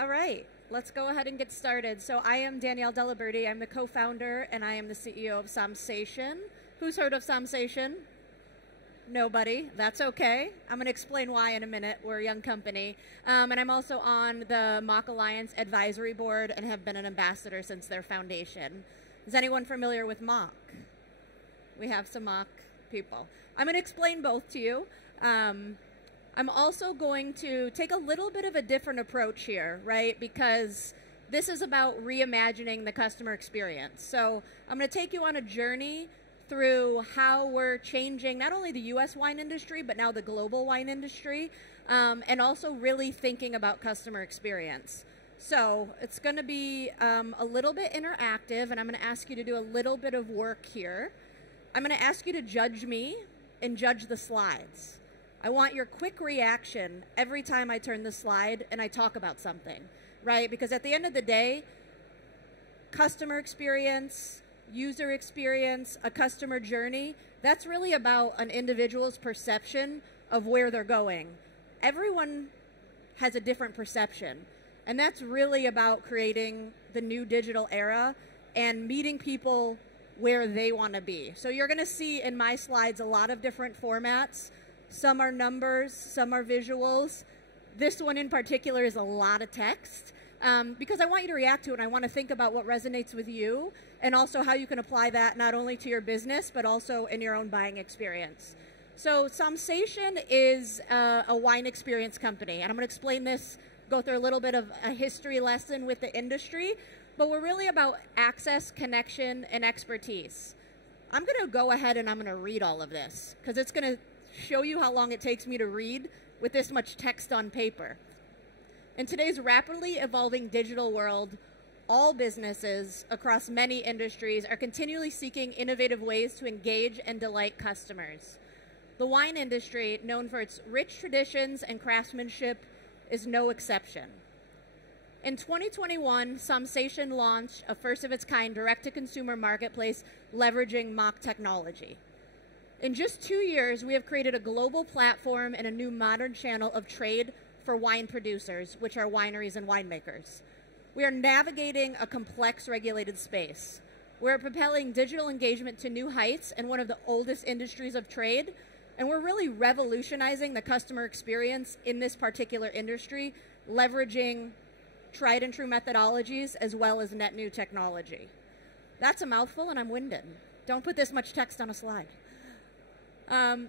All right, let's go ahead and get started. So I am Danielle Diliberti. I'm the co-founder and I am the CEO of Summation. Who's heard of Summation? Nobody. That's okay. I'm going to explain why in a minute. We're a young company. And I'm also on the MACH Alliance Advisory Board and have been an ambassador since their foundation. Is anyone familiar with MACH? We have some MACH people. I'm going to explain both to you. I'm also going to take a little bit of a different approach here, right? Because this is about reimagining the customer experience. So I'm going to take you on a journey through how we're changing not only the US wine industry, but now the global wine industry, and also really thinking about customer experience. So it's going to be a little bit interactive, and I'm going to ask you to do a little bit of work here. I'm going to ask you to judge me and judge the slides. I want your quick reaction every time I turn the slide and I talk about something, right? Because at the end of the day, customer experience, user experience, a customer journey, that's really about an individual's perception of where they're going. Everyone has a different perception, and that's really about creating the new digital era and meeting people where they want to be. So you're going to see in my slides a lot of different formats. Some are numbers, some are visuals. This one in particular is a lot of text because I want you to react to it and I want to think about what resonates with you and also how you can apply that not only to your business but also in your own buying experience. So Summation is a wine experience company, and I'm going to explain this, go through a little bit of a history lesson with the industry, but we're really about access, connection, and expertise. I'm going to go ahead and I'm going to read all of this because it's going to show you how long it takes me to read with this much text on paper. In today's rapidly evolving digital world, all businesses across many industries are continually seeking innovative ways to engage and delight customers. The wine industry, known for its rich traditions and craftsmanship, is no exception. In 2021, Summation launched a first-of-its-kind direct-to-consumer marketplace leveraging MACH technology. In just 2 years, we have created a global platform and a new modern channel of trade for wine producers, which are wineries and winemakers. We are navigating a complex regulated space. We're propelling digital engagement to new heights in one of the oldest industries of trade, and we're really revolutionizing the customer experience in this particular industry, leveraging tried and true methodologies as well as net new technology. That's a mouthful and I'm winded. Don't put this much text on a slide.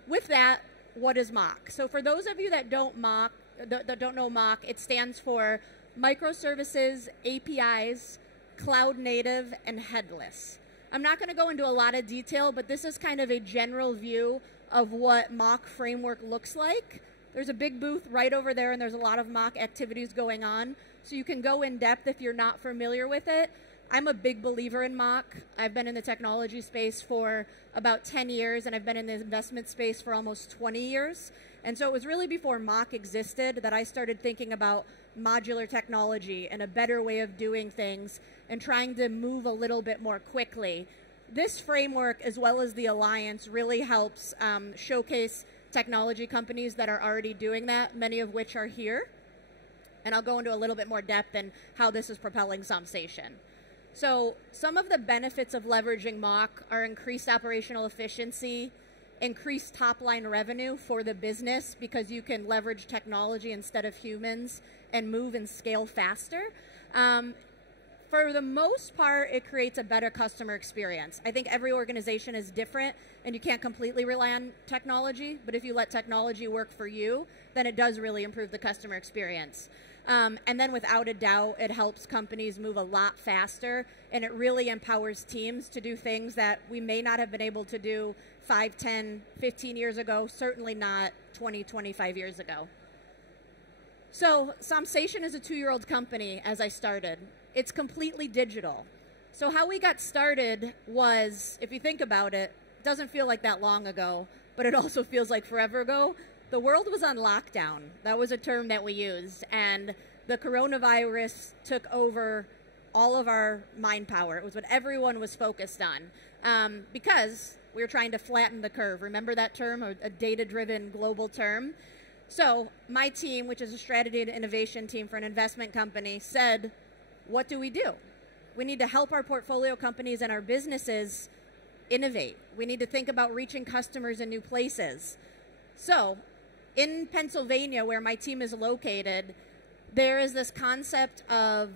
With that, what is MACH? So for those of you that don't know MACH, it stands for microservices, APIs, cloud native, and headless. I'm not going to go into a lot of detail, but this is kind of a general view of what MACH framework looks like. There's a big booth right over there, and there's a lot of MACH activities going on, so you can go in depth if you're not familiar with it. I'm a big believer in MACH. I've been in the technology space for about 10 years, and I've been in the investment space for almost 20 years. And so it was really before MACH existed that I started thinking about modular technology and a better way of doing things and trying to move a little bit more quickly. This framework, as well as the Alliance, really helps showcase technology companies that are already doing that, many of which are here. And I'll go into a little bit more depth in how this is propelling Summation. So some of the benefits of leveraging MACH are increased operational efficiency, increased top-line revenue for the business because you can leverage technology instead of humans and move and scale faster. For the most part, it creates a better customer experience. I think every organization is different and you can't completely rely on technology, but if you let technology work for you, then it does really improve the customer experience. And then without a doubt, it helps companies move a lot faster, and it really empowers teams to do things that we may not have been able to do 5, 10, 15 years ago, certainly not 20, 25 years ago. So Summation is a 2-year-old company as I started. It's completely digital. So how we got started was, if you think about it, it doesn't feel like that long ago, but it also feels like forever ago. The world was on lockdown. That was a term that we used, and the coronavirus took over all of our mind power. It was what everyone was focused on because we were trying to flatten the curve. Remember that term, a data-driven global term? So my team, which is a strategy and innovation team for an investment company, said, what do? We need to help our portfolio companies and our businesses innovate. We need to think about reaching customers in new places. So in Pennsylvania, where my team is located, there is this concept of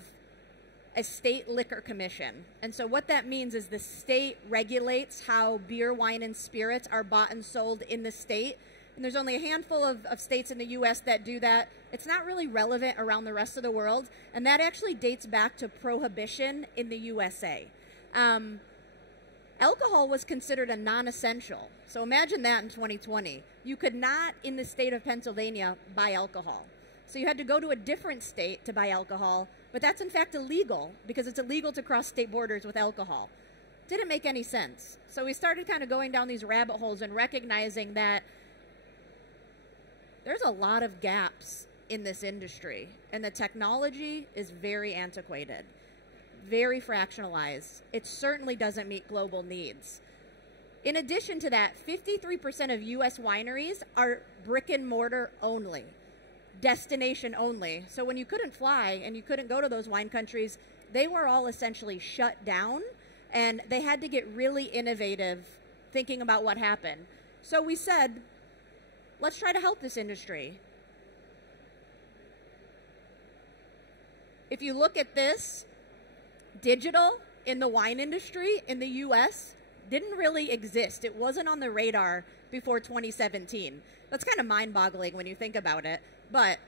a state liquor commission. And so what that means is the state regulates how beer, wine, and spirits are bought and sold in the state. And there's only a handful of states in the US that do that. It's not really relevant around the rest of the world. And that actually dates back to prohibition in the USA. Alcohol was considered a non-essential. So imagine that in 2020. You could not, in the state of Pennsylvania, buy alcohol. So you had to go to a different state to buy alcohol, but that's in fact illegal because it's illegal to cross state borders with alcohol. Didn't make any sense. So we started kind of going down these rabbit holes and recognizing that there's a lot of gaps in this industry, and the technology is very antiquated, very fractionalized. It certainly doesn't meet global needs. In addition to that, 53% of US wineries are brick and mortar only, destination only. So when you couldn't fly and you couldn't go to those wine countries, they were all essentially shut down, and they had to get really innovative thinking about what happened. So we said, let's try to help this industry. If you look at this, digital in the wine industry in the US didn't really exist. It wasn't on the radar before 2017. That's kind of mind-boggling when you think about it, but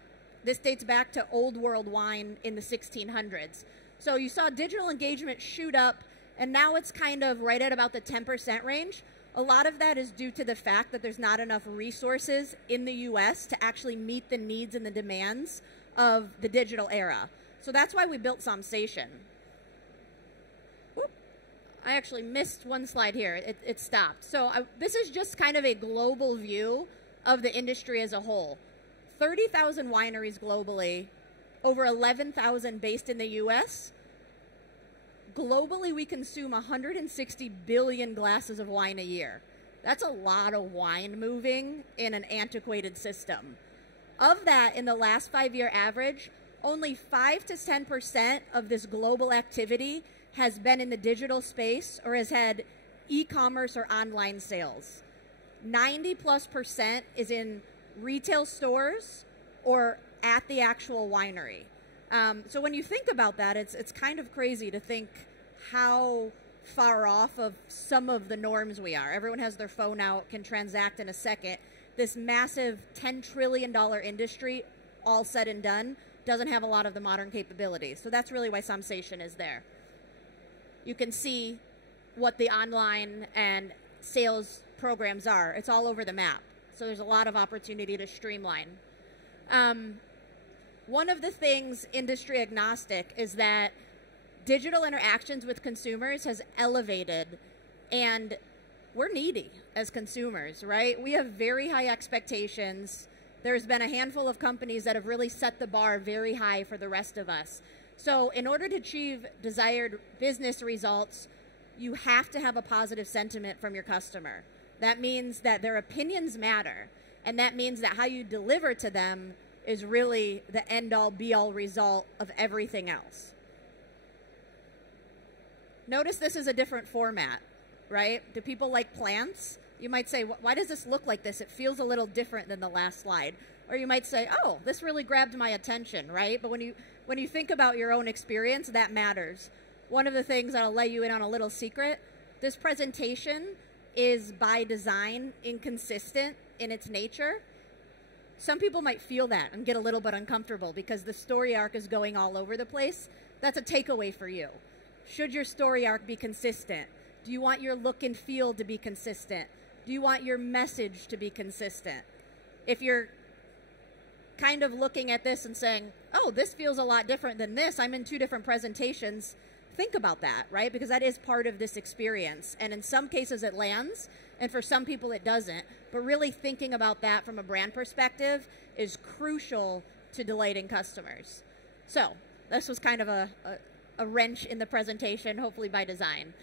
this dates back to old world wine in the 1600s. So you saw digital engagement shoot up, and now it's kind of right at about the 10% range. A lot of that is due to the fact that there's not enough resources in the US to actually meet the needs and the demands of the digital era. So that's why we built Summation. I actually missed one slide here. It stopped. So this is just kind of a global view of the industry as a whole. 30,000 wineries globally, over 11,000 based in the US. Globally, we consume 160 billion glasses of wine a year. That's a lot of wine moving in an antiquated system. Of that, in the last 5-year average, only 5 to 10% of this global activity has been in the digital space or has had e-commerce or online sales. 90+% is in retail stores or at the actual winery. So when you think about that, it's kind of crazy to think how far off of some of the norms we are. Everyone has their phone out, can transact in a second. This massive $10 trillion industry, all said and done, doesn't have a lot of the modern capabilities. So that's really why Summation is there. You can see what the online and sales programs are. It's all over the map. So there's a lot of opportunity to streamline. One of the things industry agnostic is that digital interactions with consumers has elevated, and we're needy as consumers, right? We have very high expectations. There's been a handful of companies that have really set the bar very high for the rest of us. So in order to achieve desired business results, you have to have a positive sentiment from your customer. That means that their opinions matter, and that means that how you deliver to them is really the end-all, be-all result of everything else. Notice this is a different format, right? Do people like plants? You might say, why does this look like this? It feels a little different than the last slide. Or you might say, oh, this really grabbed my attention, right? But when you think about your own experience, that matters. One of the things that I'll let you in on a little secret, this presentation is by design inconsistent in its nature. Some people might feel that and get a little bit uncomfortable because the story arc is going all over the place. That's a takeaway for you. Should your story arc be consistent? Do you want your look and feel to be consistent? Do you want your message to be consistent? If you're kind of looking at this and saying, oh, this feels a lot different than this, I'm in 2 different presentations, think about that, right? Because that is part of this experience. And in some cases it lands, and for some people it doesn't. But really thinking about that from a brand perspective is crucial to delighting customers. So this was kind of a wrench in the presentation, hopefully by design.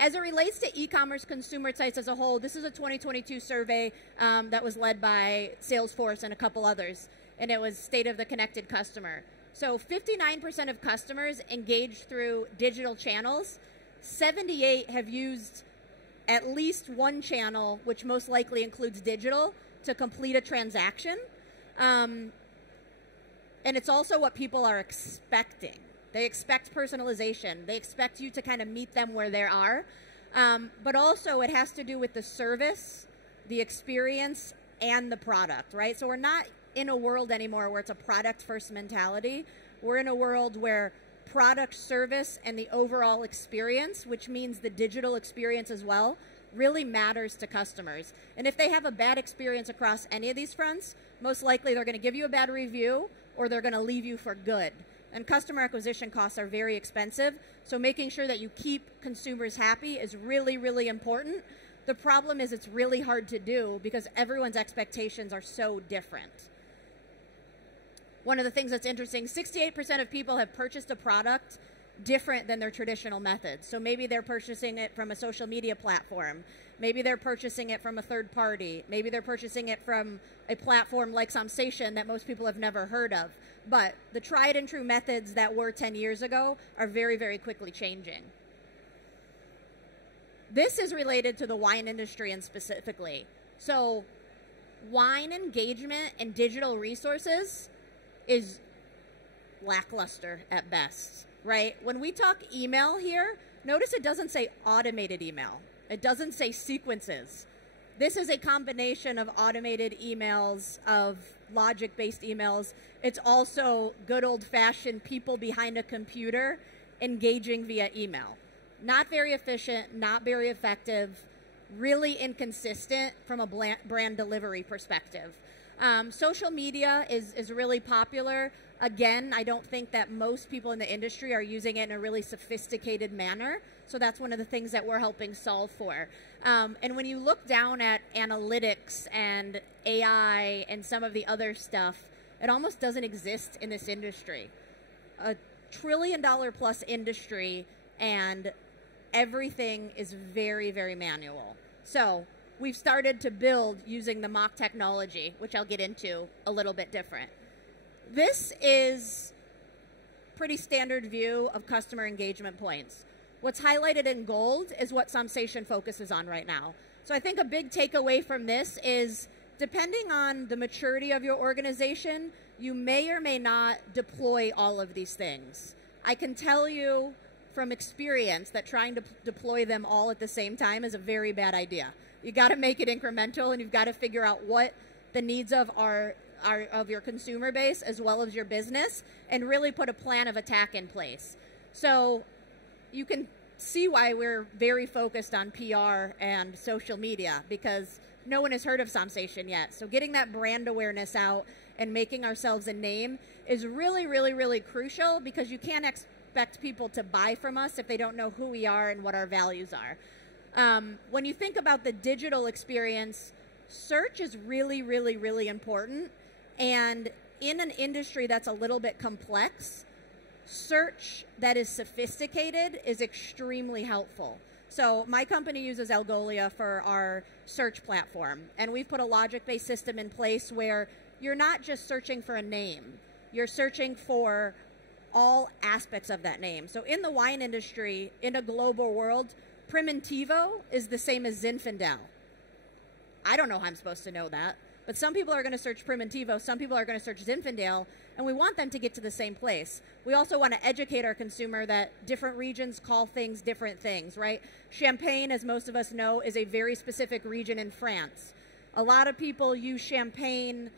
As it relates to e-commerce consumer sites as a whole, this is a 2022 survey that was led by Salesforce and a couple others, and it was State of the Connected Customer. So 59% of customers engaged through digital channels. 78 have used at least one channel, which most likely includes digital, to complete a transaction. And it's also what people are expecting. They expect personalization. They expect you to kind of meet them where they are. But also it has to do with the service, the experience, and the product, right? So we're not in a world anymore where it's a product first mentality. We're in a world where product, service, and the overall experience, which means the digital experience as well, really matters to customers. And if they have a bad experience across any of these fronts, most likely they're going to give you a bad review or they're going to leave you for good. And customer acquisition costs are very expensive, so making sure that you keep consumers happy is really, really important. The problem is it's really hard to do because everyone's expectations are so different. One of the things that's interesting, 68% of people have purchased a product different than their traditional methods. So maybe they're purchasing it from a social media platform. Maybe they're purchasing it from a third party. Maybe they're purchasing it from a platform like Summation that most people have never heard of. But the tried and true methods that were 10 years ago are very, very quickly changing. This is related to the wine industry and specifically. So wine engagement and digital resources is lackluster at best, right? When we talk email here, notice it doesn't say automated email. It doesn't say sequences. This is a combination of automated emails, of logic-based emails. It's also good old-fashioned people behind a computer engaging via email. Not very efficient, not very effective, really inconsistent from a brand delivery perspective. Social media is really popular. Again, I don't think that most people in the industry are using it in a really sophisticated manner. So that's one of the things that we're helping solve for. And when you look down at analytics and AI and some of the other stuff, it almost doesn't exist in this industry. A $1 trillion plus industry, and everything is very, very manual. So we've started to build using the MACH technology, which I'll get into a little bit different. This is pretty standard view of customer engagement points. What's highlighted in gold is what Summation focuses on right now. So I think a big takeaway from this is, depending on the maturity of your organization, you may or may not deploy all of these things. I can tell you from experience that trying to deploy them all at the same time is a very bad idea. You got to make it incremental, and you've got to figure out what the needs of your consumer base as well as your business, and really put a plan of attack in place. So you can see why we're very focused on PR and social media, because no one has heard of Summation yet. So getting that brand awareness out and making ourselves a name is really, really, really crucial, because you can't expect people to buy from us if they don't know who we are and what our values are. When you think about the digital experience, search is really, really, really important. And in an industry that's a little bit complex, search that is sophisticated is extremely helpful. So my company uses Algolia for our search platform, and we've put a logic-based system in place where you're not just searching for a name, you're searching for all aspects of that name. So in the wine industry, in a global world, Primitivo is the same as Zinfandel. I don't know how I'm supposed to know that, but some people are going to search Primitivo, some people are going to search Zinfandel, and we want them to get to the same place. We also want to educate our consumer that different regions call things different things, right? Champagne, as most of us know, is a very specific region in France. A lot of people use champagne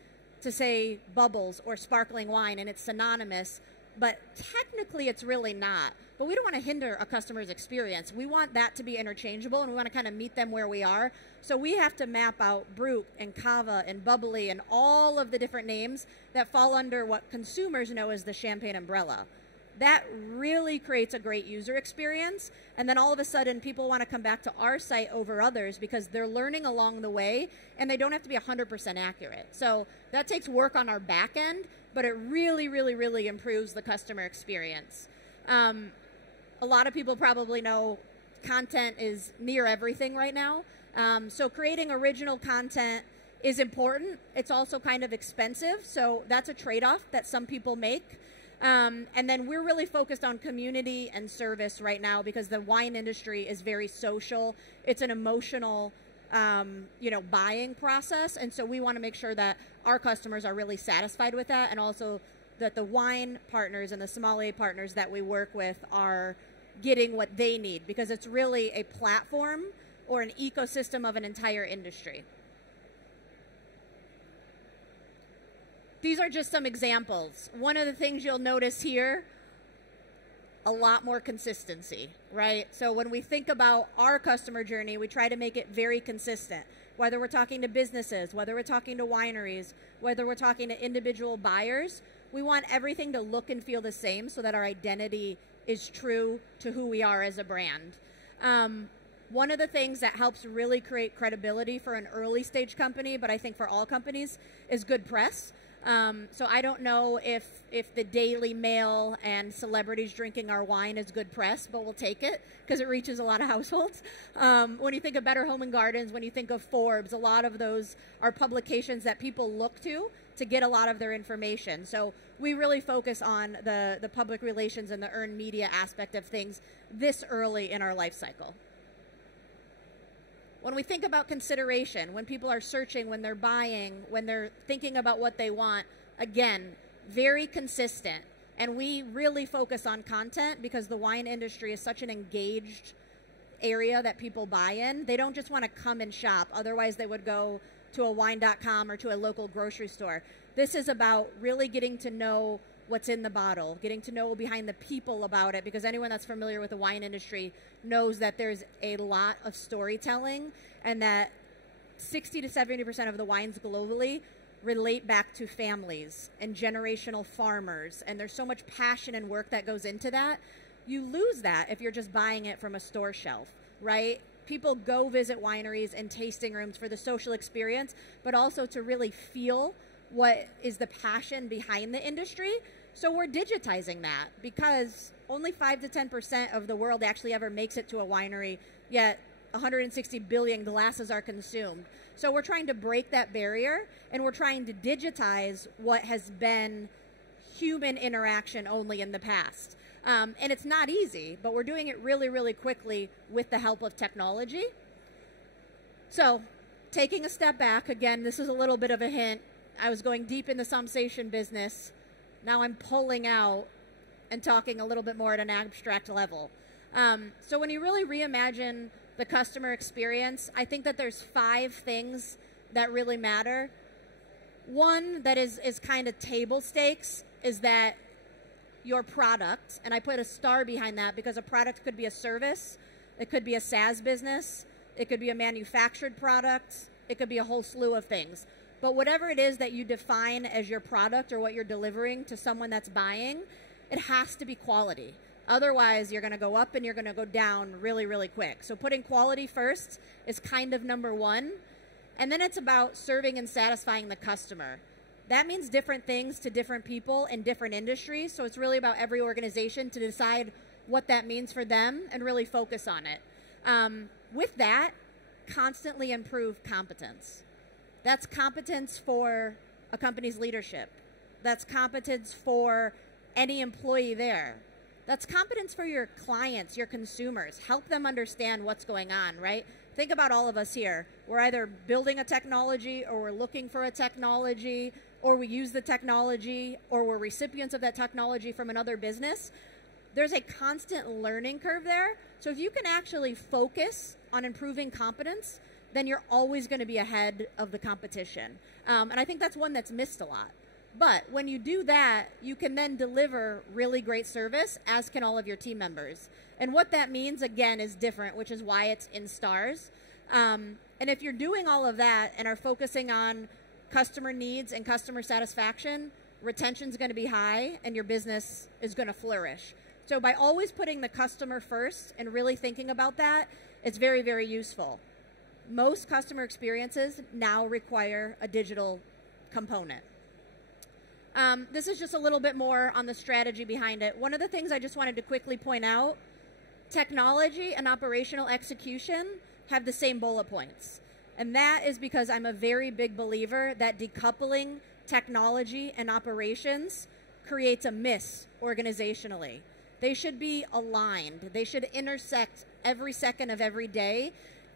to say bubbles or sparkling wine, and it's synonymous, but technically it's really not. But we don't want to hinder a customer's experience. We want that to be interchangeable, and we want to kind of meet them where we are. So we have to map out Brut and Cava and Bubbly and all of the different names that fall under what consumers know as the champagne umbrella. That really creates a great user experience, and then all of a sudden people want to come back to our site over others because they're learning along the way, and they don't have to be 100% accurate. So that takes work on our back end, but it really, really, really improves the customer experience. A lot of people probably know content is near everything right now. So creating original content is important. It's also kind of expensive, so that's a trade-off that some people make. And then we're really focused on community and service right now because the wine industry is very social. It's an emotional, buying process, and so we want to make sure that our customers are really satisfied with that, and also that the wine partners and the sommelier partners that we work with are getting what they need, because it's really a platform or an ecosystem of an entire industry. These are just some examples. One of the things you'll notice here, a lot more consistency, right? So when we think about our customer journey, we try to make it very consistent. Whether we're talking to businesses, whether we're talking to wineries, whether we're talking to individual buyers, we want everything to look and feel the same so that our identity is true to who we are as a brand. One of the things that helps really create credibility for an early stage company, but I think for all companies, is good press. So I don't know if the Daily Mail and celebrities drinking our wine is good press, but we'll take it because it reaches a lot of households. When you think of Better Home and Gardens, when you think of Forbes, a lot of those are publications that people look to get a lot of their information. So we really focus on the public relations and the earned media aspect of things this early in our life cycle. When we think about consideration, when people are searching, when they're buying, when they're thinking about what they want, again, very consistent. And we really focus on content because the wine industry is such an engaged area that people buy in. They don't just want to come and shop. Otherwise, they would go to a wine.com or to a local grocery store. This is about really getting to know what's in the bottle, getting to know behind the people about it, because anyone that's familiar with the wine industry knows that there's a lot of storytelling and that 60 to 70% of the wines globally relate back to families and generational farmers, and there's so much passion and work that goes into that. You lose that if you're just buying it from a store shelf, right? People go visit wineries and tasting rooms for the social experience, but also to really feel what is the passion behind the industry. So we're digitizing that because only 5 to 10% of the world actually ever makes it to a winery, yet 160 billion glasses are consumed. So we're trying to break that barrier, and we're trying to digitize what has been human interaction only in the past. And it's not easy, but we're doing it really, really quickly with the help of technology. So taking a step back, again, this is a little bit of a hint. I was going deep in the Summation business. Now I'm pulling out and talking a little bit more at an abstract level. So when you really reimagine the customer experience, I think that there's 5 things that really matter. One that is kind of table stakes is that your product, and I put a star behind that because a product could be a service, it could be a SaaS business, it could be a manufactured product, it could be a whole slew of things. But whatever it is that you define as your product or what you're delivering to someone that's buying, it has to be quality. Otherwise, you're going to go up and you're going to go down really, really quick. So putting quality first is kind of number 1. And then it's about serving and satisfying the customer. That means different things to different people in different industries. So it's really about every organization to decide what that means for them and really focus on it. With that, constantly improve competence. That's competence for a company's leadership. That's competence for any employee there. That's competence for your clients, your consumers. Help them understand what's going on, right? Think about all of us here. We're either building a technology, or we're looking for a technology, or we use the technology, or we're recipients of that technology from another business. There's a constant learning curve there. So if you can actually focus on improving competence, then you're always going to be ahead of the competition. And I think that's one that's missed a lot. But when you do that, you can then deliver really great service, as can all of your team members. And what that means, again, is different, which is why it's in stars. And if you're doing all of that and are focusing on customer needs and customer satisfaction, retention's going to be high and your business is going to flourish. So by always putting the customer first and really thinking about that, it's very, very useful. Most customer experiences now require a digital component. This is just a little bit more on the strategy behind it. One of the things I just wanted to quickly point out Technology and operational execution have the same bullet points. And that is because I'm a very big believer that decoupling technology and operations creates a miss organizationally. They should be aligned. They should intersect every second of every day,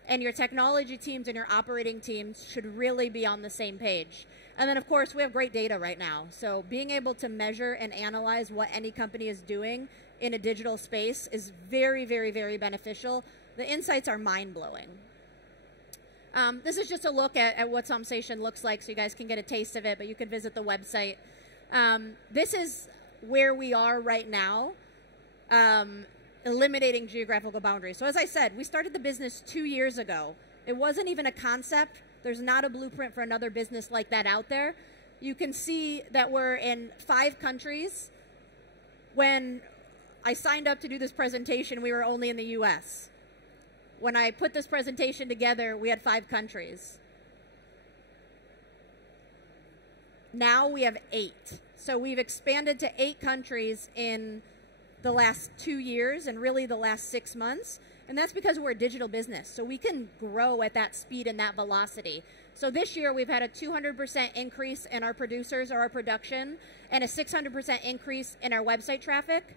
and your technology teams and your operating teams should really be on the same page. And then, of course, we have great data right now. So being able to measure and analyze what any company is doing in a digital space is very, very, very beneficial. The insights are mind-blowing. This is just a look at what Summation looks like so you guys can get a taste of it, but you can visit the website. This is where we are right now, eliminating geographical boundaries. So as I said, we started the business 2 years ago. It wasn't even a concept. There's not a blueprint for another business like that out there. You can see that we're in 5 countries. When I signed up to do this presentation, we were only in the US. When I put this presentation together, we had 5 countries. Now we have 8. So we've expanded to 8 countries in the last 2 years and really the last 6 months. And that's because we're a digital business. So we can grow at that speed and that velocity. So this year we've had a 200% increase in our producers or our production and a 600% increase in our website traffic.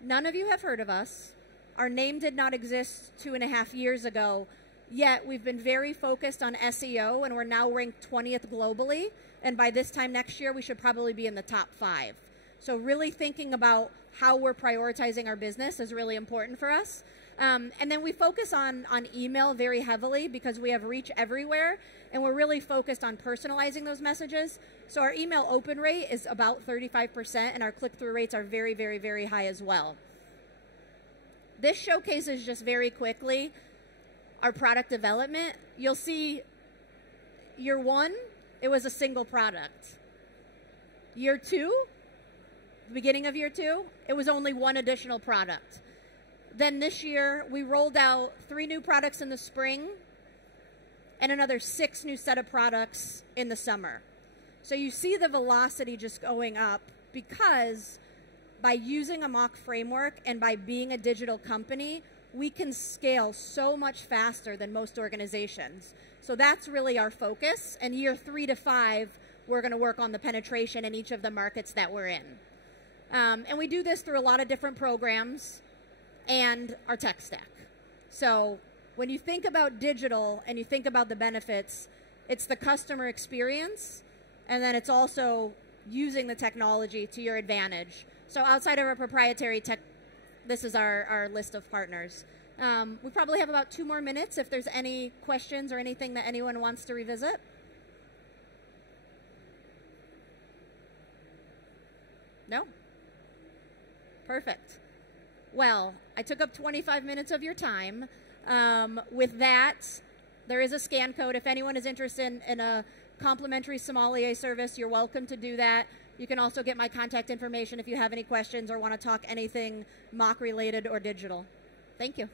None of you have heard of us. Our name did not exist 2.5 years ago, yet we've been very focused on SEO, and we're now ranked 20th globally. And by this time next year, we should probably be in the top 5. So really thinking about how we're prioritizing our business is really important for us. And then we focus on email very heavily because we have reach everywhere, and we're really focused on personalizing those messages. So our email open rate is about 35%, and our click-through rates are very, very, very high as well. This showcases just very quickly our product development. You'll see year 1, it was a single product. Year 2, the beginning of year 2, it was only 1 additional product. Then this year, we rolled out 3 new products in the spring and another 6 new set of products in the summer. So you see the velocity just going up because by using a MACH framework and by being a digital company, we can scale so much faster than most organizations. So that's really our focus. And year 3 to 5, we're going to work on the penetration in each of the markets that we're in. And we do this through a lot of different programs and our tech stack. So when you think about digital and you think about the benefits, it's the customer experience, and then it's also using the technology to your advantage. So outside of our proprietary tech, this is our list of partners. We probably have about 2 more minutes if there's any questions or anything that anyone wants to revisit. No? Perfect. Well, I took up 25 minutes of your time. With that, there is a scan code. If anyone is interested in a complimentary sommelier service, you're welcome to do that. You can also get my contact information if you have any questions or want to talk anything MACH related or digital. Thank you.